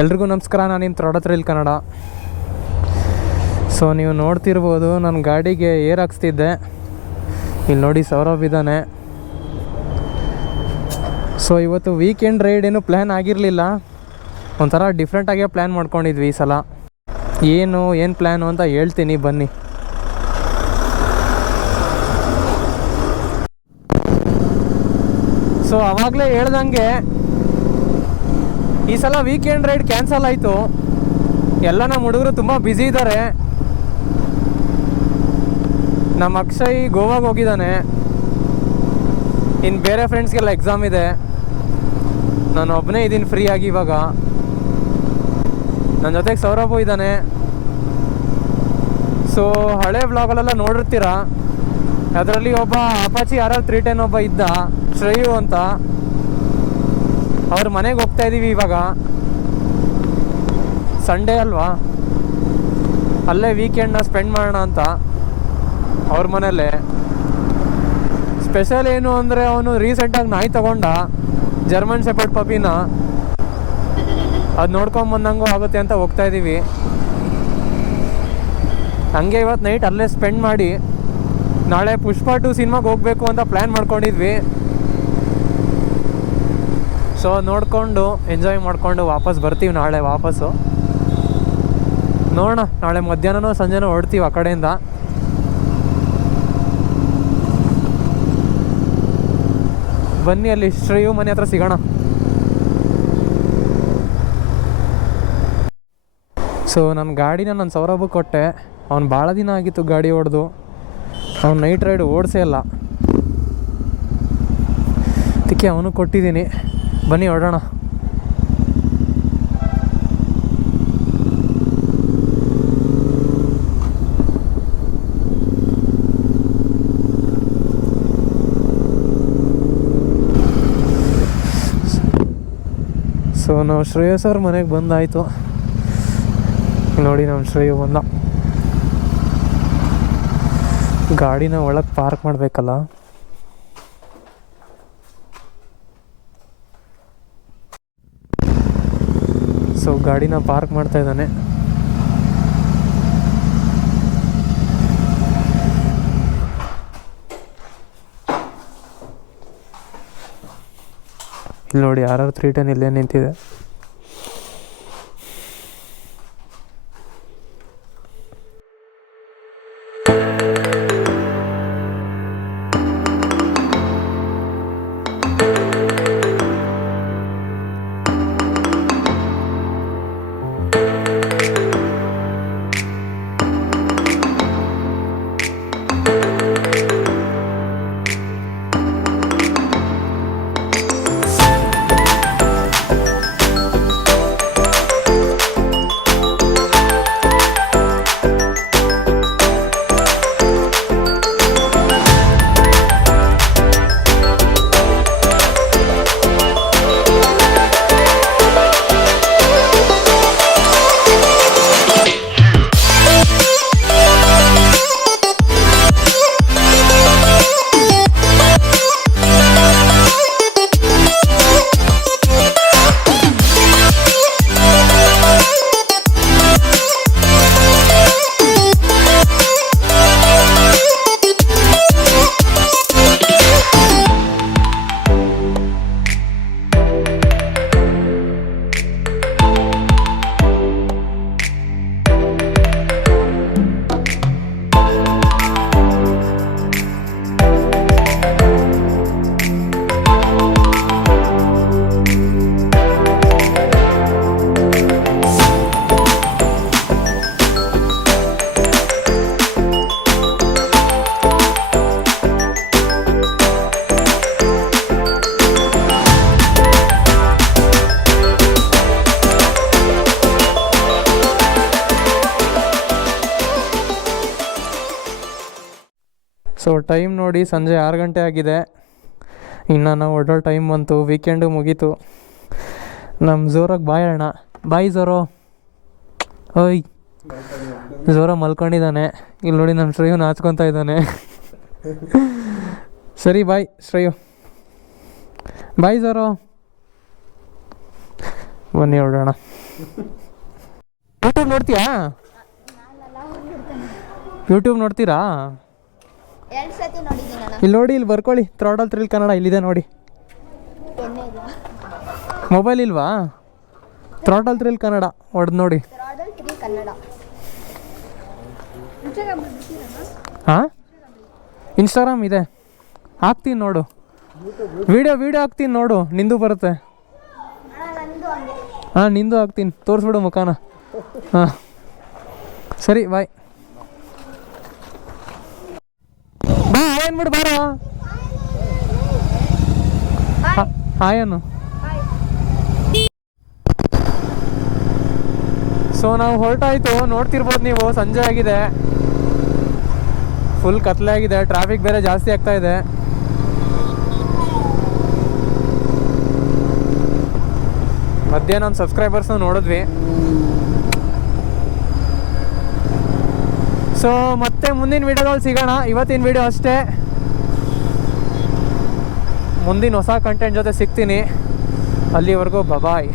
ಎಲ್ರಿಗೂ ನಮಸ್ಕಾರ, ನಾನು ನಿಮ್ಮ ಥ್ರಿಲ್ ಕನ್ನಡ. ಸೊ ನೀವು ನೋಡ್ತಿರ್ಬೋದು, ನನ್ನ ಗಾಡಿಗೆ ಏರ್ ಹಾಕ್ಸ್ತಿದ್ದೆ. ಇಲ್ಲಿ ನೋಡಿ ಸೌರಭ್ ಇದ್ದಾನೆ. ಸೊ ಇವತ್ತು ವೀಕೆಂಡ್ ರೈಡ್ ಏನು ಪ್ಲ್ಯಾನ್ ಆಗಿರಲಿಲ್ಲ, ಒಂಥರ ಡಿಫ್ರೆಂಟಾಗೇ ಪ್ಲ್ಯಾನ್ ಮಾಡ್ಕೊಂಡಿದ್ವಿ ಈ ಸಲ. ಏನು ಪ್ಲ್ಯಾನು ಅಂತ ಹೇಳ್ತೀನಿ ಬನ್ನಿ. ಸೊ ಆವಾಗಲೇ ಹೇಳ್ದಂಗೆ ಈ ಸಲ ವೀಕೆಂಡ್ ರೈಡ್ ಕ್ಯಾನ್ಸಲ್ ಆಯಿತು. ಎಲ್ಲ ನಮ್ಮ ಹುಡುಗರು ತುಂಬ ಬ್ಯುಸಿ ಇದ್ದಾರೆ. ನಮ್ಮ ಅಕ್ಷಯ್ ಗೋವಾಗೆ ಹೋಗಿದ್ದಾನೆ. ಇನ್ನು ಬೇರೆ ಫ್ರೆಂಡ್ಸ್ಗೆಲ್ಲ ಎಕ್ಸಾಮ್ ಇದೆ. ನಾನು ಒಬ್ಬನೇ ಇದ್ದೀನಿ ಫ್ರೀ ಆಗಿ ಇವಾಗ. ನನ್ನ ಜೊತೆಗೆ ಸೌರಭು ಇದ್ದಾನೆ. ಸೊ ಹಳೆ ವ್ಲಾಗಲ್ಲೆಲ್ಲ ನೋಡಿರ್ತೀರ, ಅದರಲ್ಲಿ ಒಬ್ಬ ಅಪಾಚಿ RR310 ಒಬ್ಬ ಇದ್ದ, ಶ್ರೇಯು ಅಂತ. ಅವ್ರ ಮನೆಗೆ ಹೋಗ್ತಾ ಇದ್ದೀವಿ ಇವಾಗ. ಸಂಡೇ ಅಲ್ವಾ, ಅಲ್ಲೇ ವೀಕೆಂಡ್ನ ಸ್ಪೆಂಡ್ ಮಾಡೋಣ ಅಂತ ಅವ್ರ ಮನೆಯಲ್ಲೇ. ಸ್ಪೆಷಲ್ ಏನು ಅಂದರೆ, ಅವನು ರೀಸೆಂಟಾಗಿ ನಾಯಿ ತಗೊಂಡ, ಜರ್ಮನ್ ಶೆಪರ್ಡ್ ಪಪಿನ. ಅದು ನೋಡ್ಕೊಂಬಂದಂಗೂ ಆಗುತ್ತೆ ಅಂತ ಹೋಗ್ತಾ ಇದ್ದೀವಿ. ಹಂಗೆ ಇವತ್ತು ನೈಟ್ ಅಲ್ಲೇ ಸ್ಪೆಂಡ್ ಮಾಡಿ ನಾಳೆ ಪುಷ್ಪ 2 ಸಿನಿಮಾಗೆ ಹೋಗಬೇಕು ಅಂತ ಪ್ಲ್ಯಾನ್ ಮಾಡ್ಕೊಂಡಿದ್ವಿ. ಸೊ ನೋಡಿಕೊಂಡು ಎಂಜಾಯ್ ಮಾಡಿಕೊಂಡು ವಾಪಸ್ ಬರ್ತೀವಿ ನಾಳೆ ವಾಪಸ್ಸು. ನೋಡೋಣ, ನಾಳೆ ಮಧ್ಯಾಹ್ನನೋ ಸಂಜೆನೋ ಹೊರಡ್ತೀವಿ ಆ ಕಡೆಯಿಂದ. ಬನ್ನಿ, ಅಲ್ಲಿ ಶ್ರೇಯು ಮನೆ ಹತ್ರ ಸಿಗೋಣ. ಸೊ ನನ್ನ ಗಾಡಿನ ನಾನು ಸೌರಭಕ್ಕೆ ಕೊಟ್ಟೆ. ಅವ್ನು ಭಾಳ ದಿನ ಆಗಿತ್ತು ಗಾಡಿ ಹೊಡೆದು. ಅವ್ನು ನೈಟ್ ರೈಡ್ ಓಡಿಸೇ ಇಲ್ಲ, ಅದಕ್ಕೆ ಅವನು ಕೊಟ್ಟಿದ್ದೀನಿ. ಬನ್ನಿ ಹೊರಡೋಣ. ಸೊ ನಾವು ಶ್ರೇಯಸ್ ಅವ್ರ ಮನೆಗೆ ಬಂದಾಯಿತು. ನೋಡಿ, ನಮ್ಮ ಶ್ರೇಯು ಬಂದ. ಗಾಡಿನ ಒಳಗೆ ಪಾರ್ಕ್ ಮಾಡಬೇಕಲ್ಲ. ಸೊ ಗಾಡಿನ ಪಾರ್ಕ್ ಮಾಡ್ತಾ ಇದ್ದಾನೆ. ಇಲ್ಲಿ ನೋಡಿ, RR310 ಇಲ್ಲೇ ನಿಂತಿದೆ. ಸೊ ಟೈಮ್ ನೋಡಿ, ಸಂಜೆ 6 ಗಂಟೆ ಆಗಿದೆ. ಇನ್ನು ನಾವು ಹೊರಡೋ ಟೈಮ್ ಬಂತು. ವೀಕೆಂಡು ಮುಗೀತು. ನಮ್ಮ ಝೋರಾಗಿ ಬಾಯ್ ಅಣ್ಣ. ಬಾಯ್ ಝೋರೋ. ಓಯ್, ಝೋರ ಮಲ್ಕೊಂಡಿದ್ದಾನೆ. ಇಲ್ಲಿ ನೋಡಿ, ನಮ್ಮ ಶ್ರೇಯು ನಾಚ್ಕೊತಾ ಇದ್ದಾನೆ. ಸರಿ ಬಾಯ್ ಶ್ರೇಯು. ಬಾಯ್ ಝೋರೋ. ಬನ್ನಿ ಹೊರಡೋಣ. ಯೂಟ್ಯೂಬ್ ನೋಡ್ತೀಯಾ? ಯೂಟ್ಯೂಬ್ ನೋಡ್ತೀರಾ? 2 ಸತಿ ನೋಡಿದ್ದೀನಿ ನಾನು. ಇಲ್ಲಿ ನೋಡಿ, ಇಲ್ಲಿ ಬರ್ಕೊಳ್ಳಿ, ಥ್ರಾಡಲ್ ಥ್ರಿಲ್ ಕನ್ನಡ ಇಲ್ಲಿದೆ ನೋಡಿ. ಮೊಬೈಲ್ ಇಲ್ವಾ? ಥ್ರಾಡಲ್ ಥ್ರಿಲ್ ಕನ್ನಡ ಹೊಡೆದು ನೋಡಿ. ಥ್ರಾಡಲ್ ಥ್ರಿಲ್ ಕನ್ನಡ. ಹಾಂ, ಇನ್ಸ್ಟಾಗ್ರಾಮ್ ಇದೆ, ಹಾಕ್ತೀನಿ ನೋಡು. ವಿಡಿಯೋ ಹಾಕ್ತೀನಿ ನೋಡು, ನಿಂದು ಬರುತ್ತೆ. ಹಾಂ, ನಿಂದು ಹಾಕ್ತೀನಿ, ತೋರಿಸ್ಬಿಡು ಮುಖಾನ. ಹಾಂ ಸರಿ, ಬಾಯ್. ಬಾ ಏನ್ಬಿಡು, ಬಾರೋ. ಹಾಯ್ ಅನ್ನು. ಸೊ ನಾವು ಹೊರಟಾಯ್ತು, ನೋಡ್ತಿರ್ಬೋದು ನೀವು, ಸಂಜೆ ಆಗಿದೆ, ಫುಲ್ ಕತ್ಲೆ ಆಗಿದೆ, ಟ್ರಾಫಿಕ್ ಬೇರೆ ಜಾಸ್ತಿ ಆಗ್ತಾ ಇದೆ. ಮಧ್ಯೆ ನಮ್ಮ ಸಬ್ಸ್ಕ್ರೈಬರ್ಸ್ನ ನೋಡಿದ್ವಿ. ಸೊ ಮತ್ತೆ ಮುಂದಿನ ವೀಡಿಯೋದಲ್ಲಿ ಸಿಗೋಣ. ಇವತ್ತಿನ ವೀಡಿಯೋ ಅಷ್ಟೇ, ಮುಂದಿನ ಹೊಸ ಕಂಟೆಂಟ್ ಜೊತೆ ಸಿಗ್ತೀನಿ. ಅಲ್ಲಿವರೆಗೂ ಬಾಯ್.